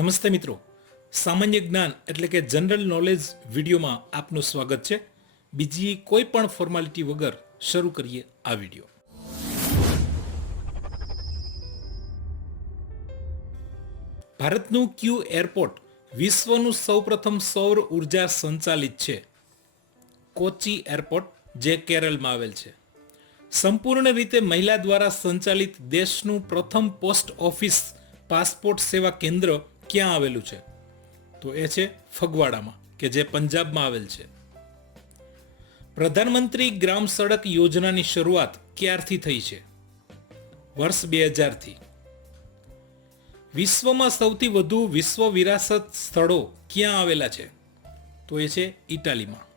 નમસ્તે મિત્રો. સામાન્ય જ્ઞાન એટલે કે જનરલ નોલેજ વિડીયોમાં આપનું સ્વાગત છે. બીજી કોઈ પણ ફોર્માલિટી વગર શરૂ કરીએ આ વીડિયો. ભારતનું ક્યુ એરપોર્ટ વિશ્વનું સૌપ્રથમ સૌર ઊર્જા સંચાલિત છે. કોચી એરપોર્ટ, જે કેરળમાં આવેલ છે. સંપૂર્ણ રીતે મહિલા દ્વારા સંચાલિત દેશનું પ્રથમ પોસ્ટ ઓફિસ, પાસપોર્ટ સેવા કેન્દ્ર ક્યાં આવેલું છે? તો એ છે ફગવાડામાં, કે જે પંજાબમાં આવેલ છે. પ્રધાનમંત્રી ગ્રામ સડક યોજનાની શરૂઆત ક્યારથી થઈ છે? વર્ષ બે હજારથી. વિશ્વમાં સૌથી વધુ વિશ્વ વિરાસત સ્થળો ક્યાં આવેલા છે? તો એ છે ઇટાલીમાં.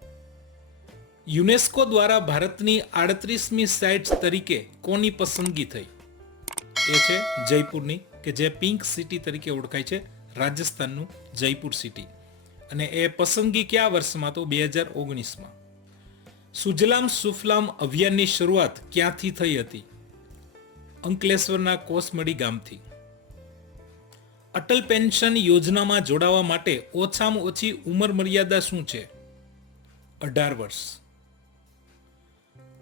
યુનેસ્કો દ્વારા ભારતની આડત્રીસમી સાઇટ્સ તરીકે કોની પસંદગી થઈ? એ છે જયપુરની, કે જે પિંક સિટી તરીકે ઓળખાય છે રાજસ્થાનનું જયપુર સિટી. અને એ પસંદગી કયા વર્ષમાં તો બે હજાર ઓગણીસમાં? સુજલામ સુફલામ અભિયાનની શરૂઆત ક્યાંથી થઈ હતી? અંકલેશ્વરના કોસમડી ગામથી. અટલ પેન્શન યોજનામાં જોડાવા માટે ઓછામાં ઓછી ઉંમર મર્યાદા શું છે? અઢાર વર્ષ.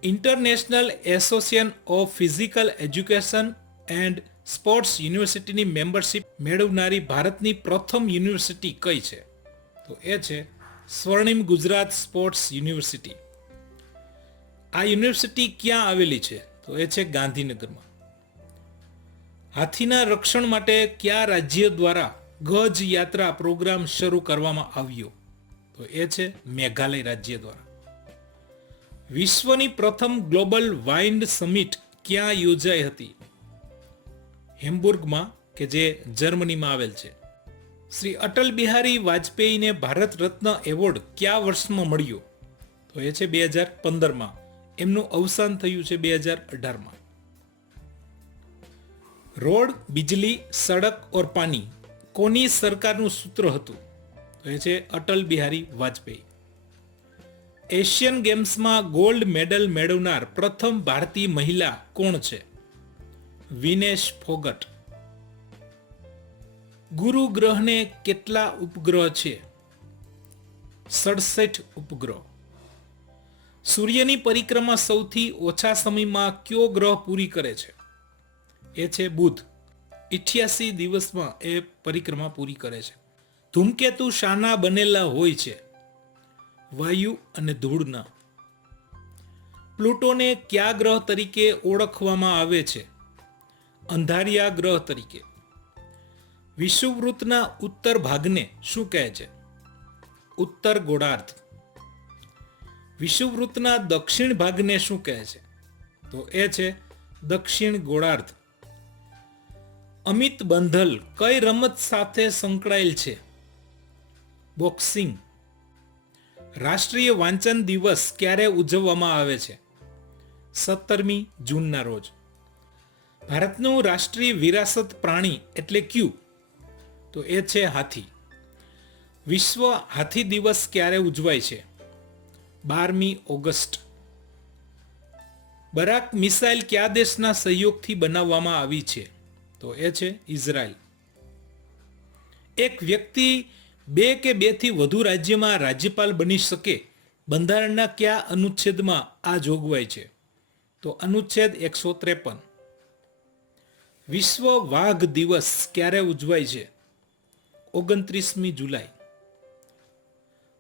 International Association of Physical Education and Sports યુનિવર્સિટીની મેમ્બરશીપ મેળવનારી ભારતની પ્રથમ યુનિવર્સિટી કઈ છે? તો એ છે સ્વર્ણિમ ગુજરાત સ્પોર્ટ્સ યુનિવર્સિટી. આ યુનિવર્સિટી ક્યાં આવેલી છે? તો એ છે ગાંધીનગરમાં. હાથીના રક્ષણ માટે કયા રાજ્ય દ્વારા ગજ યાત્રા પ્રોગ્રામ શરૂ કરવામાં આવ્યો? તો એ છે મેઘાલય રાજ્ય દ્વારા. વિશ્વની પ્રથમ ગ્લોબલ વાઇન્ડ સમિટ ક્યાં યોજાઈ હતી? હેમ્બુર્ગમાં કે જે જર્મનીમાં આવેલ છે. શ્રી અટલ બિહારી વાજપેયીને ભારત રત્ન એવોર્ડ કયા વર્ષમાં મળ્યો? તો એ છે બે હજાર પંદરમાં. એમનું અવસાન થયું છે બે હજાર અઢારમાં. રોડ બિજલી સડક ઓર પાણી કોની સરકારનું સૂત્ર હતું? તો એ છે અટલ બિહારી વાજપેયી. એશિયન ગેમ્સમાં ગોલ્ડ મેડલ મેળવનાર પ્રથમ ભારતીય મહિલા કોણ છે? વિનેશ ફોગટ. ગુરુ ગ્રહને કેટલા ઉપગ્રહ છે? સડસઠ ઉપગ્રહ. સૂર્યની પરિક્રમા સૌથી ઓછા સમયમાં કયો ગ્રહ પૂરી કરે છે? એ છે બુધ. ઇઠ્યાસી દિવસમાં એ પરિક્રમા પૂરી કરે છે. ધૂમકેતુ શાના બનેલા હોય છે. વાયુ અને ધૂળના. પ્લુટોને કયા ગ્રહ તરીકે ઓળખવામાં આવે છે? અંધારિયા ગ્રહ તરીકે. વિષુવવૃત્તના ઉત્તર ભાગને શું કહે છે? ઉત્તર ગોળાર્ધ. વિષુવવૃત્તના દક્ષિણ ભાગને શું કહે છે? તો એ છે દક્ષિણ ગોળાર્ધ. અમિત બંધલ કઈ રમત સાથે સંકળાયેલ છે? બોક્સિંગ. રાષ્ટ્રીય વાંચન દિવસ ક્યારે ઉજવવામાં આવે છે? સત્તરમી જૂનના રોજ. ભારતનું રાષ્ટ્રીય વિરાસત પ્રાણી એટલે ક્યુ? તો એ છે હાથી. વિશ્વ હાથી દિવસ ક્યારે ઉજવાય છે? બારમી ઓગસ્ટ. બરાક મિસાઇલ કયા દેશના સહયોગથી બનાવવામાં આવી છે? તો એ છે ઇઝરાયલ. એક વ્યક્તિ બે કે બેથી વધુ રાજ્યમાં રાજ્યપાલ બની શકે, બંધારણના કયા અનુચ્છેદમાં આ જોગવાઈ છે? તો અનુચ્છેદ એકસો ત્રેપન. વિશ્વ વાઘ દિવસ ક્યારે ઉજવાય છે? ઓગણત્રીસમી જુલાઈ.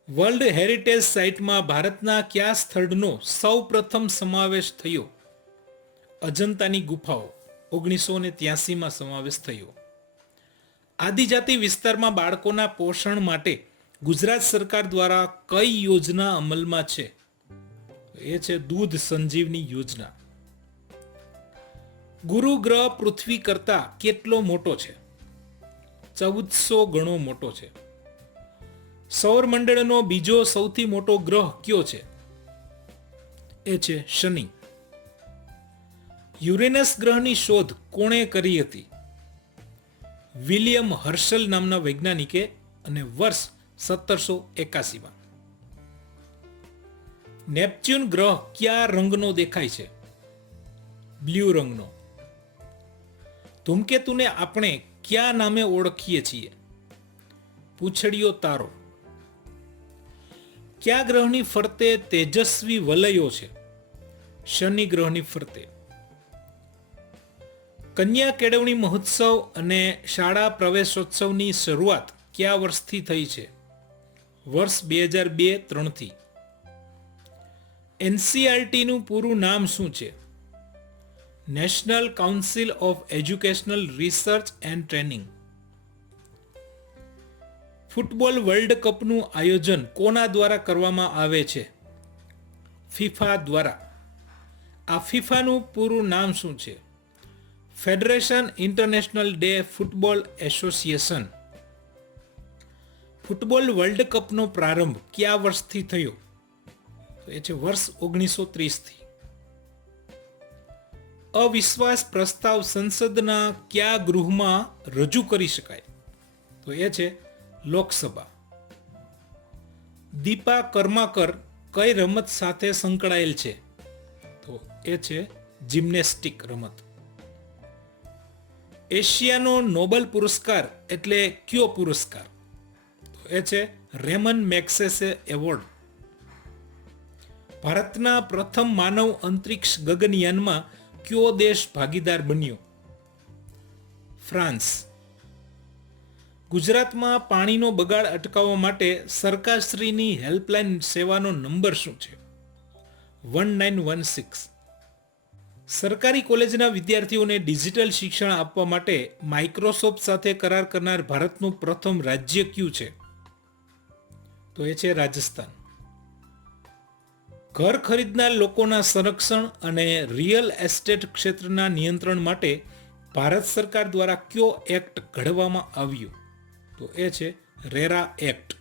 વર્લ્ડ હેરિટેજ સાઇટમાં ભારતના કયા સ્થળનો સૌ પ્રથમ સમાવેશ થયો? અજંતાની ગુફાઓ, ઓગણીસો ને ત્યાસીમાં સમાવેશ થયો. આદિજાતિ વિસ્તારમાં બાળકોના પોષણ માટે ગુજરાત સરકાર દ્વારા કઈ યોજના અમલમાં છે? એ છે દૂધ સંજીવની યોજના. ગુરુ ગ્રહ પૃથ્વી કરતાં કેટલો મોટો છે? ચૌદસો ગણો મોટો છે. સૌરમંડળનો બીજો સૌથી મોટો ગ્રહ કયો છે? એ છે શનિ. યુરેનસ ગ્રહની શોધ કોણે કરી હતી? વિલિયમ હર્શલ નામના વૈજ્ઞાનિકે અને વર્ષ સત્તરસો એકાસીમાં. નેપચ્યુન ગ્રહ કયા રંગનો દેખાય છે? બ્લુ રંગનો. ધૂમકેતુને આપણે કયા નામે ઓળખીએ છીએ? પૂંછડીયો તારો. કયા ગ્રહની ફરતે તેજસ્વી વલયો છે? શનિ ગ્રહની ફરતે. કન્યા કેળવણી મહોત્સવ અને શાળા પ્રવેશોત્સવની શરૂઆત કયા વર્ષથી થઈ છે? વર્ષ બે હજાર બે ત્રણથી. એનસીઆરટીનું પૂરું નામ શું છે? National Council of Educational Research and Training football world કપનું આયોજન કોના દ્વારા કરવામાં આવે છે? ફિફા દ્વારા. આ ફિફાનું પૂરું નામ શું છે? Federation International de Football Association football world કપનો પ્રારંભ કયા વર્ષથી થયો? એ છે વર્ષ ઓગણીસો ત્રીસથી. અવિશ્વાસ પ્રસ્તાવ સંસદના કયા ગૃહમાં રજૂ કરી શકાય? તો એ છે લોકસભા. દીપા કર્માકર કઈ રમત સાથે સંકળાયેલ છે? તો એ છે જિમ્નેસ્ટિક રમત. એશિયાનો નોબેલ પુરસ્કાર એટલે કયો પુરસ્કાર? તો એ છે રેમન મેક્સેસે એવોર્ડ. ભારતના પ્રથમ માનવ અંતરિક્ષ ગગનયાનમાં કયો દેશ ભાગીદાર બન્યો? ફ્રાન્સ. ગુજરાતમાં પાણીનો બગાડ અટકાવવા માટે સરકારશ્રીની હેલ્પલાઇન સેવાનો નંબર શું છે? One nine one six. સરકારી કોલેજના વિદ્યાર્થીઓને ડિજિટલ શિક્ષણ આપવા માટે માઇક્રોસોફ્ટ સાથે કરાર કરનાર ભારતનું પ્રથમ રાજ્ય કયું છે? તો એ છે રાજસ્થાન. ઘર ખરીદનાર લોકોના સંરક્ષણ અને રિયલ એસ્ટેટ ક્ષેત્રના નિયંત્રણ માટે ભારત સરકાર દ્વારા કયો એક્ટ ઘડવામાં આવ્યો? તો એ છે રેરા એક્ટ.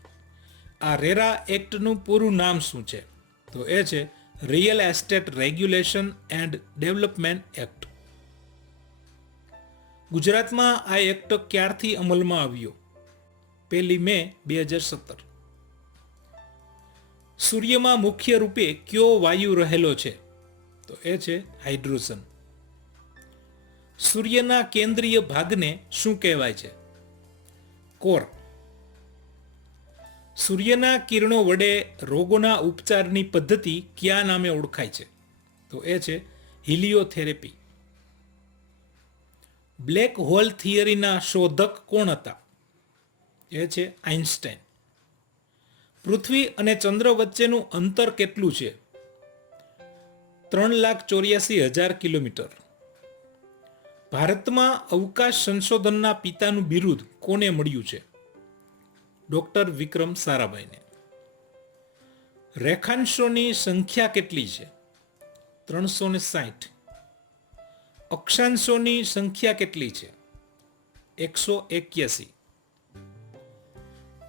આ રેરા એક્ટનું પૂરું નામ શું છે? તો એ છે Real Estate Regulation and Development Act. ગુજરાતમાં આ એક્ટ ક્યારથી અમલમાં આવ્યો? પહેલી મે બે હજાર સત્તર. સૂર્યમાં મુખ્ય રૂપે કયો વાયુ રહેલો છે? તો એ છે હાઇડ્રોજન. સૂર્યના કેન્દ્રીય ભાગને શું કહેવાય છે? કોર. સૂર્યના કિરણો વડે રોગોના ઉપચારની પદ્ધતિ કયા નામે ઓળખાય છે? તો એ છે હિલિયોથેરેપી. બ્લેક હોલ થિયરીના શોધક કોણ હતા? એ છે આઇન્સ્ટાઈન પૃથ્વી અને ચંદ્ર વચ્ચેનું અંતર કેટલું છે? ત્રણ લાખ ચોર્યાસી હજાર કિલોમીટર. ભારતમાં અવકાશ સંશોધનના પિતાનું બિરુદ કોને મળ્યું છે? ડોક્ટર વિક્રમ સારાભાઈને. રેખાંશોની સંખ્યા કેટલી છે? ત્રણસો ને સાઠ. અક્ષાંશોની સંખ્યા કેટલી છે? એકસો એક્યાસી.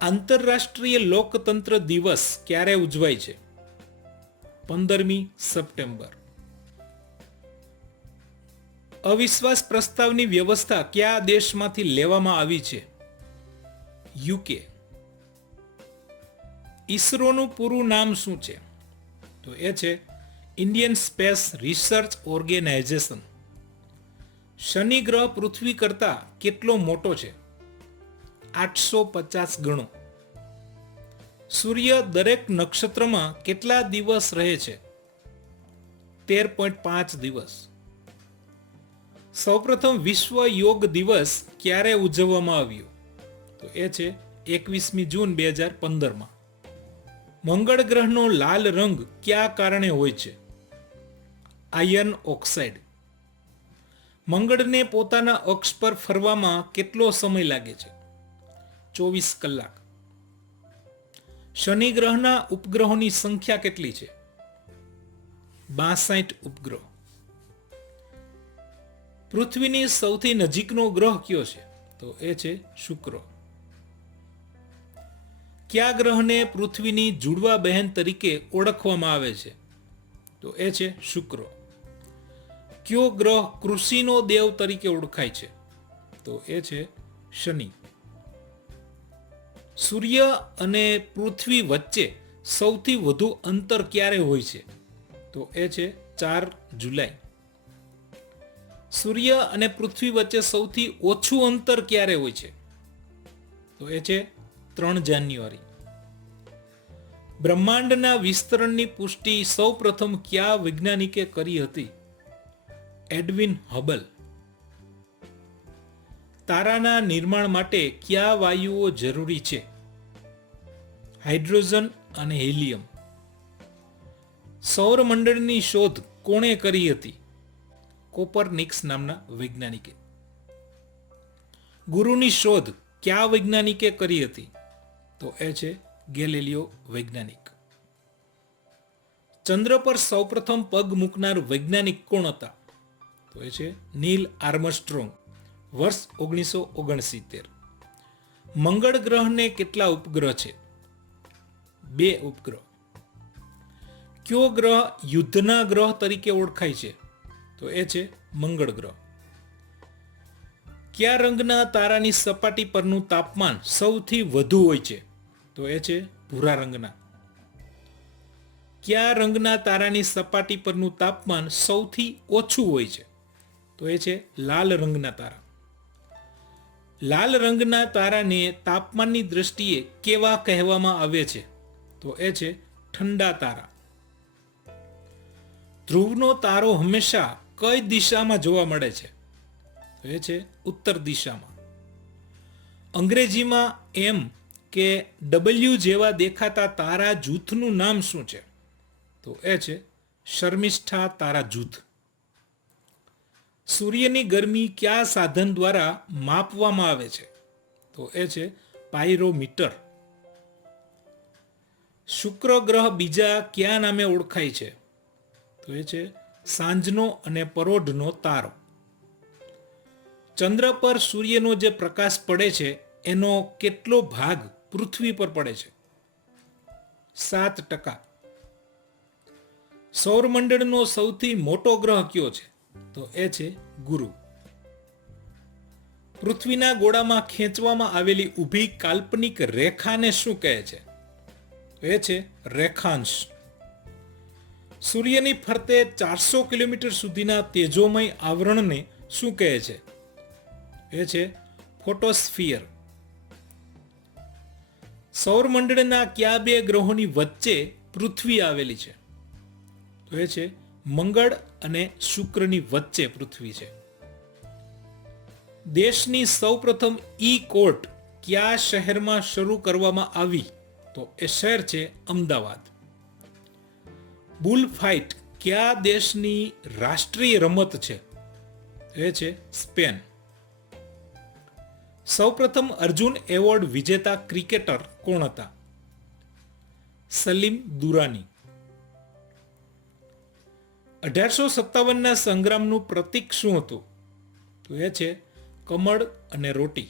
આંતરરાષ્ટ્રીય લોકતંત્ર દિવસ ક્યારે ઉજવાય છે? પંદરમી સપ્ટેમ્બર. અવિશ્વાસ પ્રસ્તાવની વ્યવસ્થા કયા દેશમાંથી લેવામાં આવી છે? યુકે ઈસરોનું પૂરું નામ શું છે? તો એ છે ઇન્ડિયન સ્પેસ રિસર્ચ ઓર્ગેનાઇઝેશન. શનિ ગ્રહ પૃથ્વી કરતાં કેટલો મોટો છે? આઠસો પચાસ ગણો. સૂર્ય દરેક નક્ષત્રમાં કેટલા દિવસ રહે છે? તેર પોઈન્ટ પાંચ દિવસ. સૌપ્રથમ વિશ્વ યોગ દિવસ ક્યારે ઉજવવામાં આવ્યો? તો એ છે એકવીસમી જૂન બે હજાર પંદરમાં. મંગળ ગ્રહનો લાલ રંગ કયા કારણે હોય છે? Iron oxide. મંગળને પોતાના અક્ષ પર ફરવામાં કેટલો સમય લાગે છે? ચોવીસ કલાક. શનિ ગ્રહના ઉપગ્રહોની સંખ્યા કેટલી છે? બાસઠ ઉપગ્રહ. પૃથ્વીની સૌથી નજીકનો ગ્રહ કયો છે? તો એ છે શુક્ર. કયા ગ્રહને પૃથ્વીની જુડવા બહેન તરીકે ઓળખવામાં આવે છે? તો એ છે શુક્ર. કયો ગ્રહ કૃષિનો દેવ તરીકે ઓળખાય છે? તો એ છે શનિ. સૂર્ય અને પૃથ્વી વચ્ચે સૌથી વધુ અંતર ક્યારે હોય છે? તો એ છે ચાર જુલાઈ. સૂર્ય અને પૃથ્વી વચ્ચે સૌથી ઓછું અંતર ક્યારે હોય છે? તો એ છે ત્રણ જાન્યુઆરી. બ્રહ્માંડના વિસ્તરણની પુષ્ટિ સૌપ્રથમ કયા વૈજ્ઞાનિકે કરી હતી? Edwin Hubble. તારાના નિર્માણ માટે કયા વાયુઓ જરૂરી છે? હાઇડ્રોજન અને હિલિયમ. સૌરમંડળની શોધ કોણે કરી હતી? કોપરનિક્સ નામના વૈજ્ઞાનિકે. ગુરુની શોધ કયા વૈજ્ઞાનિકે કરી હતી? તો એ છે ગેલેલિયો વૈજ્ઞાનિક. ચંદ્ર પર સૌપ્રથમ પગ મૂકનાર વૈજ્ઞાનિક કોણ હતા? તો એ છે નીલ આર્મસ્ટ્રોંગ, વર્ષ ઓગણીસો ઓગણસિત્તેર. મંગળ ગ્રહને કેટલા ઉપગ્રહ છે? બે ઉપગ્રહ. કયો ગ્રહ યુદ્ધના ગ્રહ તરીકે ઓળખાય છે? તો એ છે મંગળ ગ્રહ. કયા રંગના તારાની સપાટી પરનું તાપમાન સૌથી વધુ હોય છે? તો એ છે ભૂરા રંગના. કયા રંગના તારાની સપાટી પરનું તાપમાન સૌથી ઓછું હોય છે? તો એ છે લાલ રંગના તારા. લાલ રંગના તારાને તાપમાનની દ્રષ્ટિએ કેવા કહેવામાં આવે છે? તો એ છે ઠંડા તારા. ધ્રુવનો તારો હંમેશા કઈ દિશામાં જોવા મળે છે? તો એ છે ઉત્તર દિશામાં. અંગ્રેજીમાં એમ કે ડબલ્યુ જેવા દેખાતા તારા જૂથનું નામ શું છે? તો એ છે શર્મિષ્ઠા તારા જૂથ. સૂર્યની ગરમી કયા સાધન દ્વારા માપવામાં આવે છે? તો એ છે પાયરોમીટર. શુક્ર ગ્રહ બીજા કયા નામે ઓળખાય છે? તો એ છે સાંજનો અને પરોઢનો તારો. ચંદ્ર પર સૂર્યનો જે પ્રકાશ પડે છે, એનો કેટલો ભાગ પૃથ્વી પર પડે છે? સાત ટકા. સૌરમંડળનો સૌથી મોટો ગ્રહ કયો છે? તો એ છે ગુરુ. પૃથ્વીના ગોળામાં ખેંચવામાં આવેલી ઊભી કાલ્પનિક રેખાને શું કહે છે? એ છે રેખાંશ. સૂર્યની ફરતે ચારસો કિલોમીટર સુધીના તેજોમય આવરણને શું કહે છે? એ છે ફોટોસ્ફિયર. સૌરમંડળના કયા બે ગ્રહોની વચ્ચે પૃથ્વી આવેલી છે? તો એ છે મંગળ અને શુક્રની વચ્ચે પૃથ્વી છે. દેશની સૌપ્રથમ ઈ કોર્ટ કયા શહેરમાં શરૂ કરવામાં આવી? તો એ શહેર છે અમદાવાદ. બુલ ફાઇટ કયા દેશની રાષ્ટ્રીય રમત છે? એ છે સ્પેન. સૌપ્રથમ અર્જુન એવોર્ડ વિજેતા ક્રિકેટર કોણ હતા? સલીમ દુરાની. અઢારસો સત્તાવનના સંગ્રામનું પ્રતીક શું હતું? તો એ છે કમળ અને રોટી.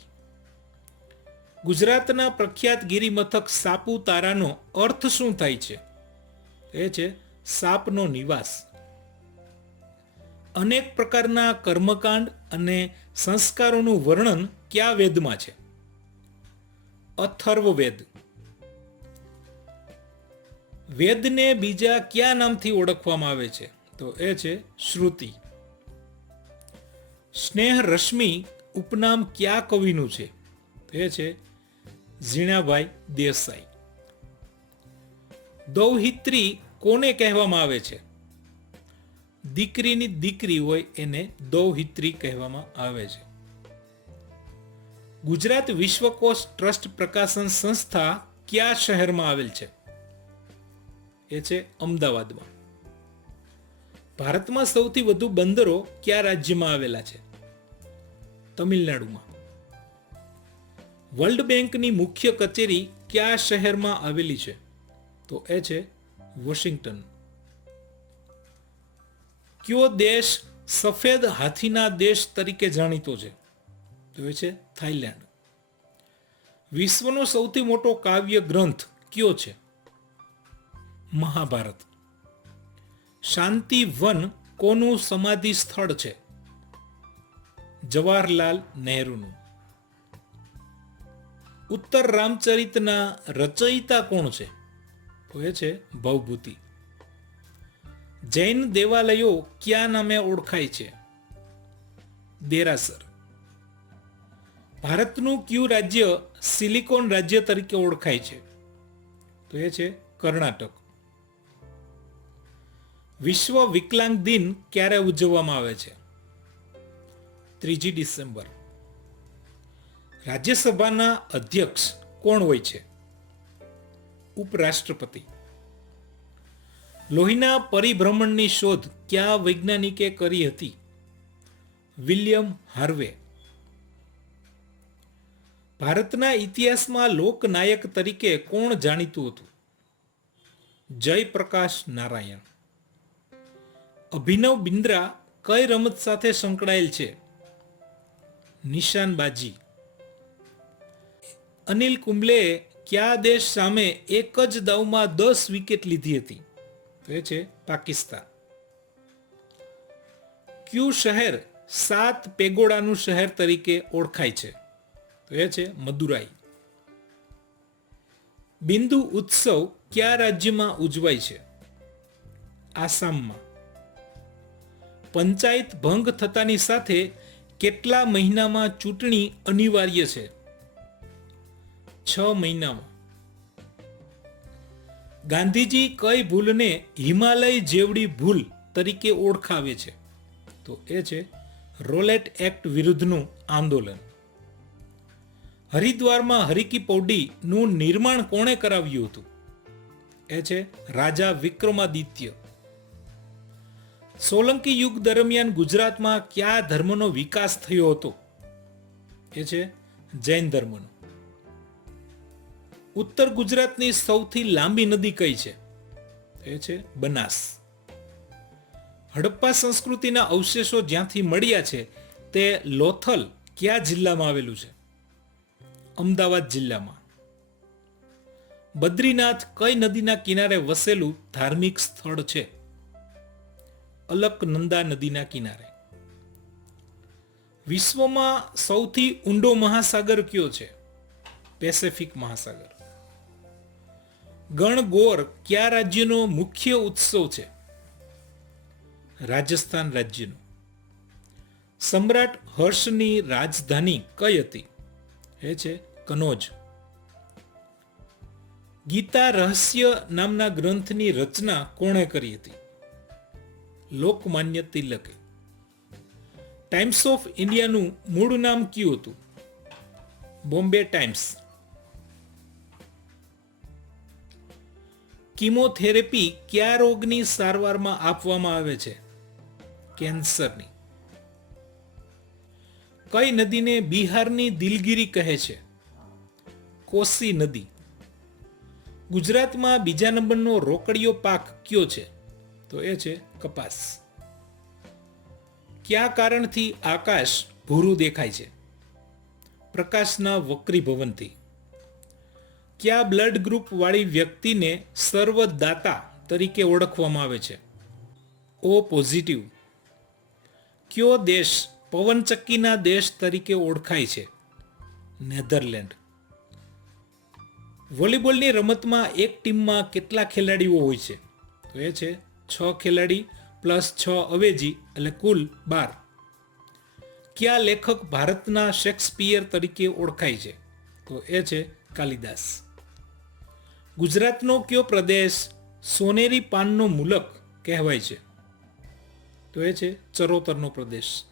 ગુજરાતના પ્રખ્યાત ગિરિમથક સાપુતારાનો અર્થ શું થાય છે? એ છે, સાપનો નિવાસ. અનેક પ્રકારના કર્મકાંડ અને સંસ્કારોનું વર્ણન કયા વેદમાં છે? અથર્વ વેદ વેદને બીજા કયા નામથી ઓળખવામાં આવે છે? તો એ છે, શ્રુતિ. સ્નેહ રશ્મિ ઉપનામ કયા કવિનું છે? એ છે ઝીણાભાઈ દેસાઈ. દૌહિત્રી કોને કહેવામાં આવે છે? દીકરીની દીકરી હોય એને દૌહિત્રી કહેવામાં આવે છે. ગુજરાત વિશ્વકોશ ટ્રસ્ટ પ્રકાશન સંસ્થા કયા શહેરમાં આવેલ છે? એ છે અમદાવાદમાં. ભારતમાં સૌથી વધુ બંદરો કયા રાજ્યમાં આવેલા છે? તમિલનાડુમાં. વર્લ્ડ બેંકની મુખ્ય કચેરી કયા શહેરમાં આવેલી છે? તો એ છે વોશિંગ્ટન. કયો દેશ સફેદ હાથીના દેશ તરીકે જાણીતો છે? તો એ છે થાઈલેન્ડ વિશ્વનો સૌથી મોટો કાવ્ય ગ્રંથ કયો છે? મહાભારત. શાંતિ વન કોનું સમાધિ સ્થળ છે? જવાહરલાલ નહેરુનું. ઉત્તર રામચરિતના રચયિતા કોણ છે? તો એ છે ભવભૂતિ. જૈન દેવાલયો કયા નામે ઓળખાય છે? દેરાસર. ભારતનું કયું રાજ્ય સિલિકોન રાજ્ય તરીકે ઓળખાય છે? તો એ છે કર્ણાટક. વિશ્વ વિકલાંગ દિન ક્યારે ઉજવવામાં આવે છે? ત્રીજી ડિસેમ્બર. રાજ્યસભાના અધ્યક્ષ કોણ હોય છે? ઉપરાષ્ટ્રપતિ. લોહીના પરિભ્રમણની શોધ કયા વૈજ્ઞાનિકે કરી હતી? William Harvey. ભારતના ઇતિહાસમાં લોકનાયક તરીકે કોણ જાણીતું હતું? જયપ્રકાશ નારાયણ. અભિનવ બિન્દ્રા કઈ રમત સાથે સંકળાયેલ છે? નિશાનબાજી. અનિલ કુંબલે કયા દેશ સામે એક જ દાવમાં દસ વિકેટ લીધી હતી? તો એ છે પાકિસ્તાન. ક્યુ શહેર સાત પેગોડાનું શહેર તરીકે ઓળખાય છે? તો એ છે મદુરાઈ. બિંદુ ઉત્સવ કયા રાજ્યમાં ઉજવાય છે? આસામમાં. પંચાયત ભંગ થતાની સાથે કેટલા મહિનામાં ચૂંટણી અનિવાર્ય છે? છ મહિનામાં. ગાંધીજી કઈ ભૂલને હિમાલય જેવડી ભૂલ તરીકે ઓળખાવે છે? તો એ છે રોલેટ એક્ટ વિરુદ્ધનું આંદોલન. હરિદ્વારમાં હરિકી પૌડીનું નિર્માણ કોણે કરાવ્યું હતું? એ છે રાજા વિક્રમાદિત્ય. સોલંકી યુગ દરમિયાન ગુજરાતમાં કયા ધર્મનો વિકાસ થયો હતો? એ છે જૈન ધર્મનો. ઉત્તર ગુજરાતની સૌથી લાંબી નદી કઈ છે? એ છે બનાસ. હડપ્પા સંસ્કૃતિના અવશેષો જ્યાંથી મળ્યા છે, તે લોથલ કયા જિલ્લામાં આવેલું છે? અમદાવાદ જિલ્લામાં. બદ્રીનાથ કઈ નદીના કિનારે વસેલું ધાર્મિક સ્થળ છે? અલકનંદા નદીના કિનારે. વિશ્વમાં સૌથી ઊંડો મહાસાગર કયો છે? પેસેફિક મહાસાગર. ગણગોર કયા રાજ્યનો મુખ્ય ઉત્સવ છે? રાજસ્થાન રાજ્યનો. સમ્રાટ હર્ષની રાજધાની કઈ હતી? એ છે કનોજ. ગીતા રહસ્ય નામના ગ્રંથની રચના કોણે કરી હતી? લોકમાન્ય તિલકે. ટાઈમ્સ ઓફ ઇન્ડિયાનું મૂળ નામ કયું હતું? બોમ્બે ટાઈમ્સ. કિમોથેરેપી કયા રોગની સારવારમાં આપવામાં આવે છે? કેન્સરની. કઈ નદીને બિહારની દિલગીરી કહે છે? કોસી નદી. ગુજરાતમાં બીજા નંબરનો રોકડિયો પાક કયો છે? તો એ છે કપાસ. કયા કારણથી આકાશ ભૂરું દેખાય છે? પ્રકાશના વક્રીભવનથી. કયા બ્લડ ગ્રુપ વાળી વ્યક્તિને સર્વદાતા તરીકે ઓળખવામાં આવે છે? O positive. કયો દેશ પવનચક્કીના દેશ તરીકે ઓળખાય છે? નેધરલેન્ડ. વોલીબોલની રમતમાં એક ટીમમાં કેટલા ખેલાડીઓ હોય છે? તો એ છે છ ખેલાડી પ્લસ છ અવેજી, એટલે કુલ બાર. કયા લેખક ભારતના શેક્સપિયર તરીકે ઓળખાય છે? તો એ છે કાલિદાસ. ગુજરાતનો કયો પ્રદેશ સોનેરી પાનનો મુલક કહેવાય છે? તો એ છે ચરોતરનો પ્રદેશ.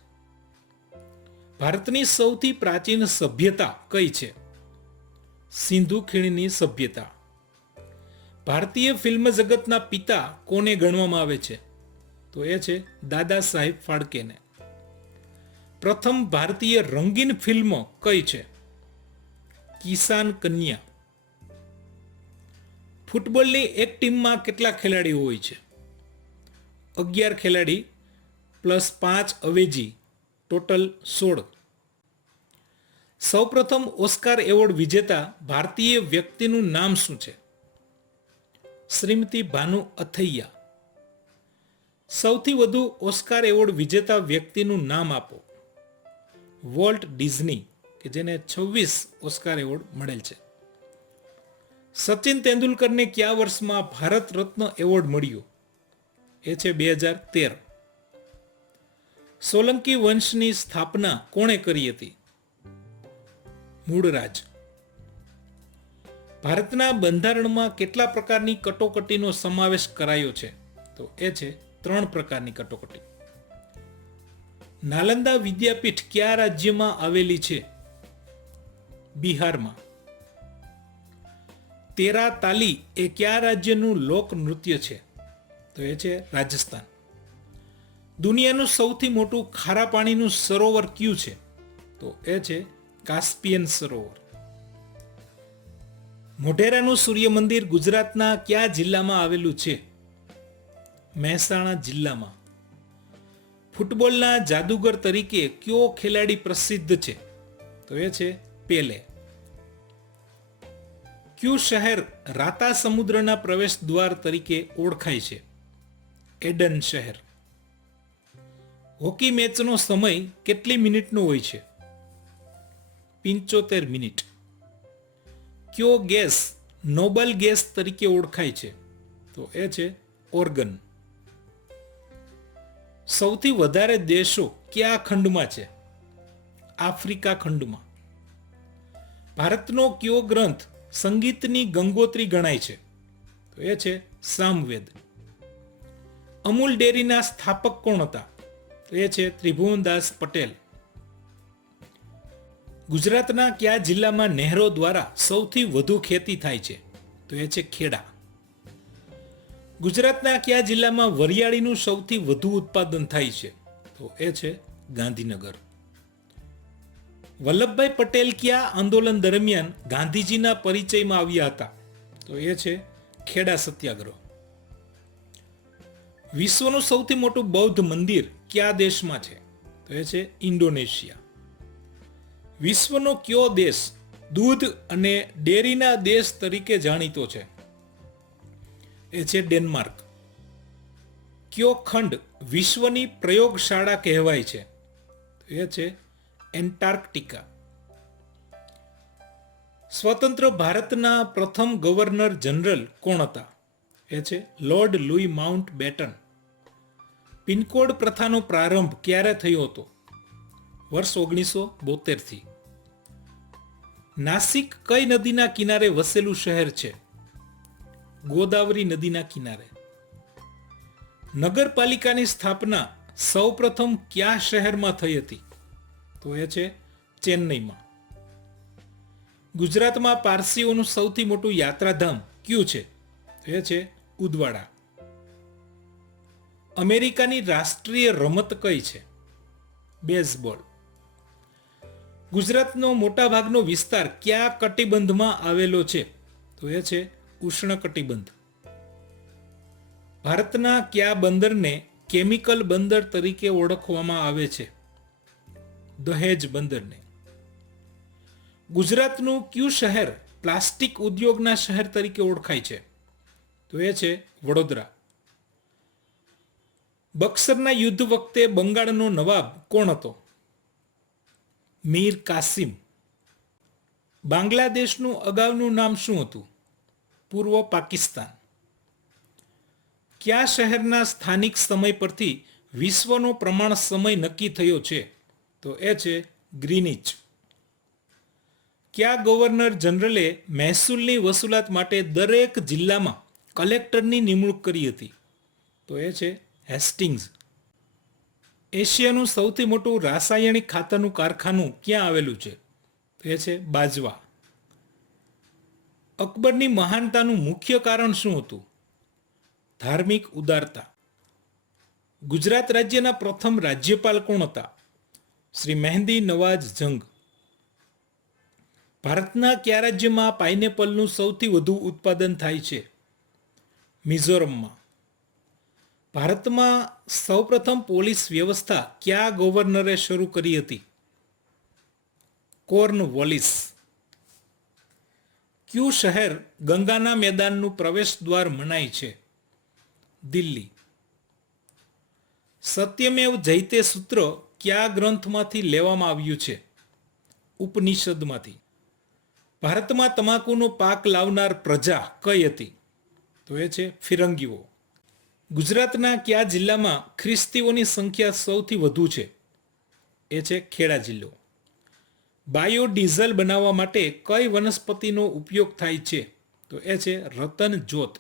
ભારતની સૌથી પ્રાચીન સભ્યતા કઈ છે? સિંધુ ખીણની સભ્યતા. ભારતીય ફિલ્મ જગતના પિતા કોને ગણવામાં આવે છે? તો એ છે દાદા સાહેબ ફાળકેને પ્રથમ ભારતીય રંગીન ફિલ્મ કઈ છે? કિસાન કન્યા. ફૂટબોલની એક ટીમમાં કેટલા ખેલાડીઓ હોય છે? અગિયાર ખેલાડી પ્લસ પાંચ અવેજી, ટોટલ સોળ. સૌપ્રથમ ઓસ્કાર એવોર્ડ વિજેતા ભારતીય વ્યક્તિનું નામ શું છે? શ્રીમતી ભાનુ અથૈયા. સૌથી વધુ ઓસ્કાર એવોર્ડ વિજેતા વ્યક્તિનું નામ આપો. વોલ્ટ ડિઝની, કે જેને છવ્વીસ ઓસ્કાર એવોર્ડ મળેલ છે. સચિન તેંડુલકરને કયા વર્ષમાં ભારત રત્ન એવોર્ડ મળ્યો? એ છે બે હજાર તેર. સોલંકી વંશની સ્થાપના કોણે કરી હતી? મૂળરાજ. ભારતના બંધારણમાં કેટલા પ્રકારની કટોકટીનો સમાવેશ કરાયો છે? તો એ છે ત્રણ પ્રકારની કટોકટી. નાલંદા વિદ્યાપીઠ કયા રાજ્યમાં આવેલી છે? બિહારમાં. તેરા તાલી એ કયા રાજ્યનું લોક નૃત્ય છે? તો એ છે રાજસ્થાન. દુનિયાનું સૌથી મોટું ખારા પાણીનું સરોવર કયું છે? તો એ છે કાસ્પિયન સરોવર. મોઢેરાનું સૂર્ય મંદિર ગુજરાતના કયા જિલ્લામાં આવેલું છે? મહેસાણા જિલ્લામાં. ફૂટબોલના જાદુગર તરીકે કયો ખેલાડી પ્રસિદ્ધ છે? તો એ છે પેલે. ક્યુ શહેર રાતા સમુદ્રના પ્રવેશ દ્વાર તરીકે ઓળખાય છે? એડન શહેર. હોકી મેચનો સમય કેટલી મિનિટનો હોય છે? પિંચોતેર મિનિટ. કયો ગેસ નોબલ ગેસ તરીકે ઓળખાય છે? તો એ છે ઓર્ગન. સૌથી વધારે દેશો કયા ખંડમાં છે? આફ્રિકા ખંડમાં. ભારતનો કયો ગ્રંથ સંગીતની ગંગોત્રી ગણાય છે. તો એ છે સામવેદ. અમૂલ ડેરીના સ્થાપક કોણ હતા? તો એ છે ત્રિભુવનદાસ પટેલ. ગુજરાતના કયા જિલ્લામાં નહેરો દ્વારા સૌથી વધુ ખેતી થાય છે? તો એ છે ખેડા. ગુજરાતના કયા જિલ્લામાં વરિયાળીનું સૌથી વધુ ઉત્પાદન થાય છે? તો એ છે ગાંધીનગર. વલ્લભભાઈ પટેલ કયા આંદોલન દરમિયાન ગાંધીજીના પરિચયમાં આવ્યા હતા? તો એ છે ખેડા સત્યાગ્રહ. વિશ્વનું સૌથી મોટું બૌદ્ધ મંદિર કયા દેશમાં છે? તો એ છે ઇન્ડોનેશિયા. વિશ્વનો કયો દેશ દૂધ અને ડેરીના દેશ તરીકે જાણીતો છે? એ છે ડેનમાર્ક. કયો ખંડ વિશ્વની પ્રયોગશાળા કહેવાય છે? એ છે એન્ટાર્કટિકા. સ્વતંત્ર ભારતના પ્રથમ ગવર્નર જનરલ કોણ હતા? એ છે Lord Louis Mountbatten. Pin code પ્રથાનો પ્રારંભ ક્યારે થયો હતો? વર્ષ ઓગણીસો બોતેરથી નાસિક કઈ નદીના કિનારે વસેલું શહેર છે? ગોદાવરી નદીના કિનારે. નગરપાલિકાની સ્થાપના સૌપ્રથમ કયા શહેરમાં થઈ હતી? તો એ છે ચેન્નઈમાં. ગુજરાતમાં પારસીઓનું સૌથી મોટું યાત્રાધામ કયું છે? એ છે ઉદવાડા. અમેરિકાની રાષ્ટ્રીય રમત કઈ છે? બેઝબોલ. ગુજરાતનો મોટાભાગનો વિસ્તાર કયા કટિબંધમાં આવેલો છે? તો એ છે ઉષ્ણકટિબંધ ભારતના કયા બંદરને કેમિકલ બંદર તરીકે ઓળખવામાં આવે છે? દહેજ બંદરને. ગુજરાતનું ક્યુ શહેર પ્લાસ્ટિક ઉદ્યોગના શહેર તરીકે ઓળખાય છે? તો એ છે વડોદરા. બક્સરના યુદ્ધ વખતે બંગાળનો નવાબ કોણ હતો? મીર કાસિમ. બાંગ્લાદેશનું અગાઉનું નામ શું હતું? પૂર્વ પાકિસ્તાન. કયા શહેરના સ્થાનિક સમય પરથી વિશ્વનો પ્રમાણ સમય નક્કી થયો છે? તો એ છે ગ્રીનિચ. કયા ગવર્નર જનરલે મહેસૂલની વસૂલાત માટે દરેક જિલ્લામાં કલેક્ટરની નિમણૂક કરી હતી? તો એ છે હેસ્ટિંગ્સ. એશિયાનું સૌથી મોટું રાસાયણિક ખાતરનું કારખાનું ક્યાં આવેલું છે? તો એ છે બાજવા. અકબરની મહાનતાનું મુખ્ય કારણ શું હતું? ધાર્મિક ઉદારતા. ગુજરાત રાજ્યના પ્રથમ રાજ્યપાલ કોણ હતા? શ્રી મહેંદી નવાજ જંગ. ભારતના કયા રાજ્યમાં પાઇનેપલનું સૌથી વધુ ઉત્પાદન થાય છે. મિઝોરમમાં. ભારતમાં સૌપ્રથમ પોલીસ વ્યવસ્થા કયા ગવર્નરે શરૂ કરી હતી? કોર્ન વોલિસ ક્યુ શહેર ગંગાના મેદાનનું પ્રવેશ દ્વાર મનાય છે? દિલ્હી. સત્યમેવ જયતે સૂત્ર કયા ગ્રંથમાંથી લેવામાં આવ્યું છે? ઉપનિષદમાંથી. ભારતમાં તમાકુનો પાક લાવનાર પ્રજા કઈ હતી? તો એ છે ફિરંગીઓ. ગુજરાતના કયા જિલ્લામાં ખ્રિસ્તીઓની સંખ્યા સૌથી વધુ છે? એ છે ખેડા જિલ્લો. બાયોડીઝલ બનાવવા માટે કઈ વનસ્પતિનો ઉપયોગ થાય છે? તો એ છે રતન જ્યોત